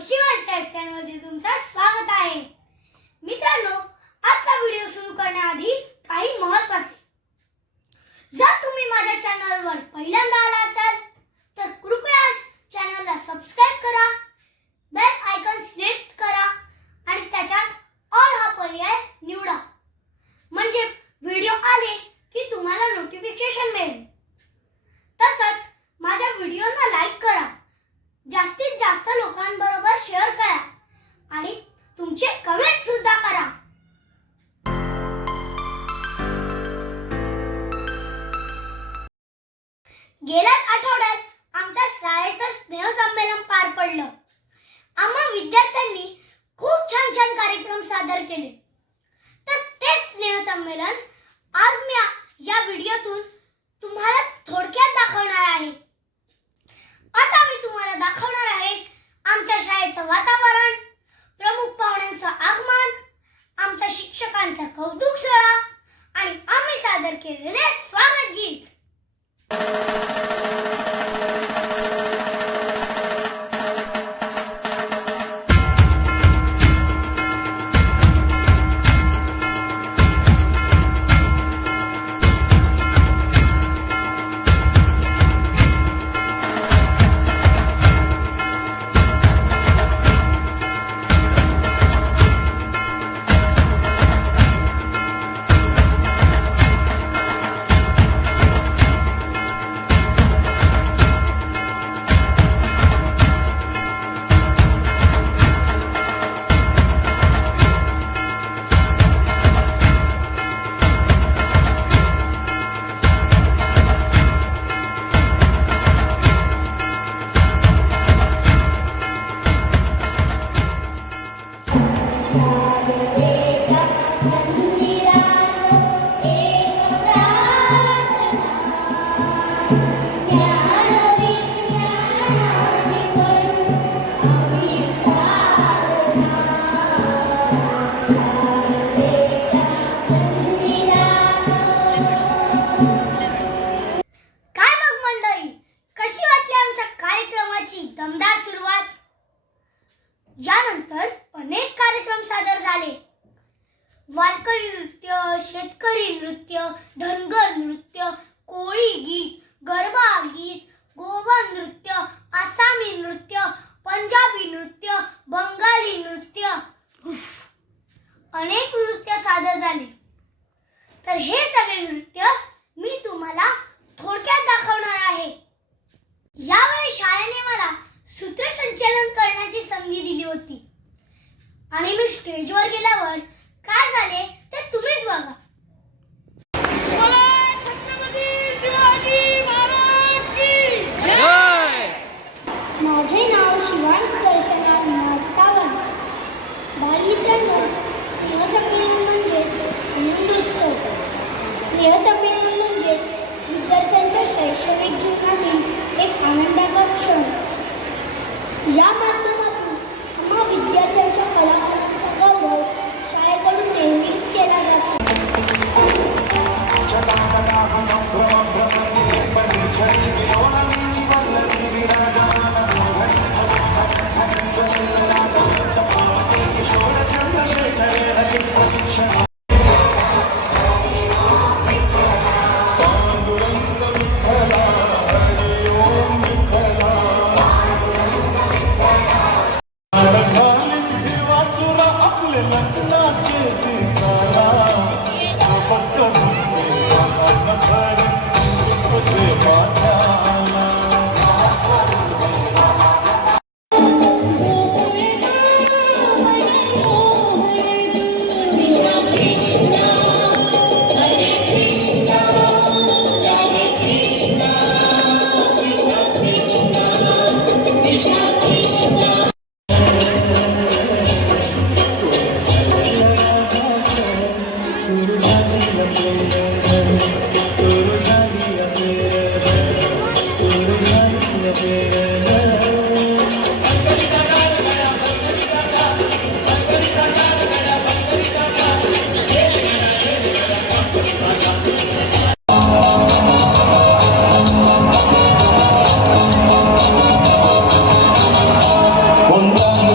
Shiva's lifestyle मध्ये तुमचं स्वागत आहे. मित्रांनो आजचा व्हिडिओ सुरू करण्याआधी काही महत्त्वाचे जर तुम्ही माझ्या चॅनलवर पहिल्यांदा आला असाल तर कृपया चॅनलला सबस्क्राईब करा. केले. तर ते स्नेहसंमेलन आज मी या व्हिडिओतून तुम्हाला थोडक्यात दाखवणार आहे. आता मी तुम्हाला दाखवणार आहे आमच्या शाळेचं वातावरण शेतकरी नृत्य धनगर नृत्य कोळी गीत गरबा गीत गोवन नृत्य आसामी नृत्य पंजाबी नृत्य बंगाली नृत्य. अनेक नृत्य सादर झाले. तर हे सगळे नृत्य मी तुम्हाला थोडक्यात दाखवणार आहे. यावेळी शाळेने मला सूत्रसंचालन करण्याची संधी दिली होती. आणि मी स्टेजवर गेल्यावर काय झाले ते तुम्हीच बघा. स्नेहसंमेलन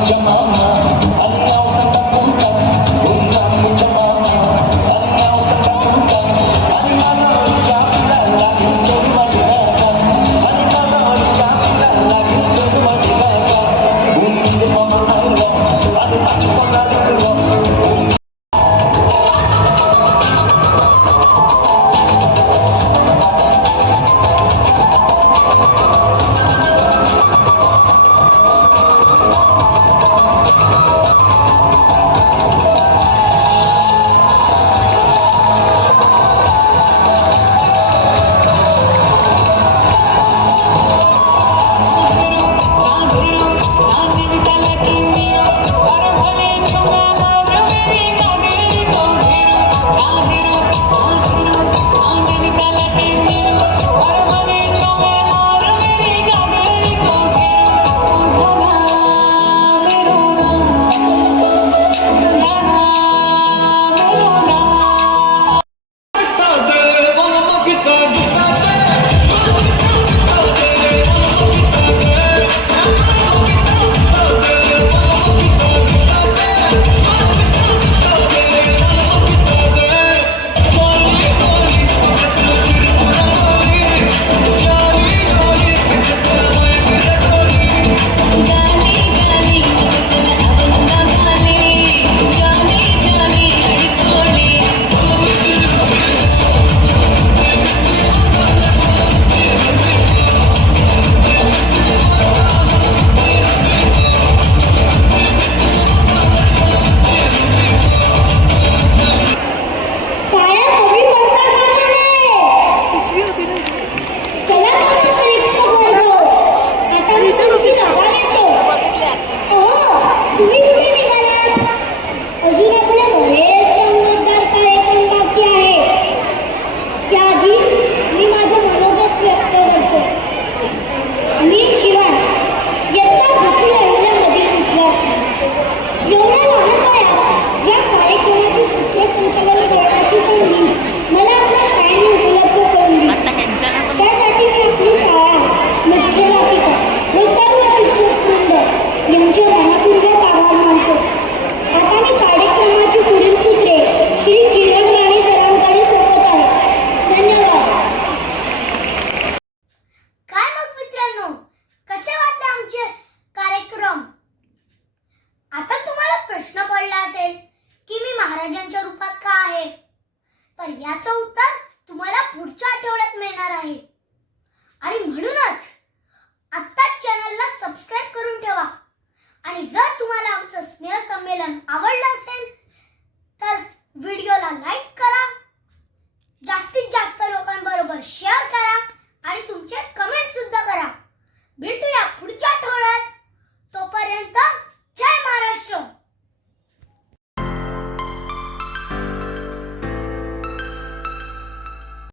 Come on. याचं उत्तर तुम्हाला पुढच्या आठवड्यात मिळणार आहे. आणि म्हणूनच आत्ताच चॅनलला सबस्क्राईब करून ठेवा. आणि जर तुम्हाला आमचं स्नेहसंमेलन आवडलं असेल तर व्हिडिओला लाईक करा. जास्तीत जास्त लोकांबरोबर शेअर करा.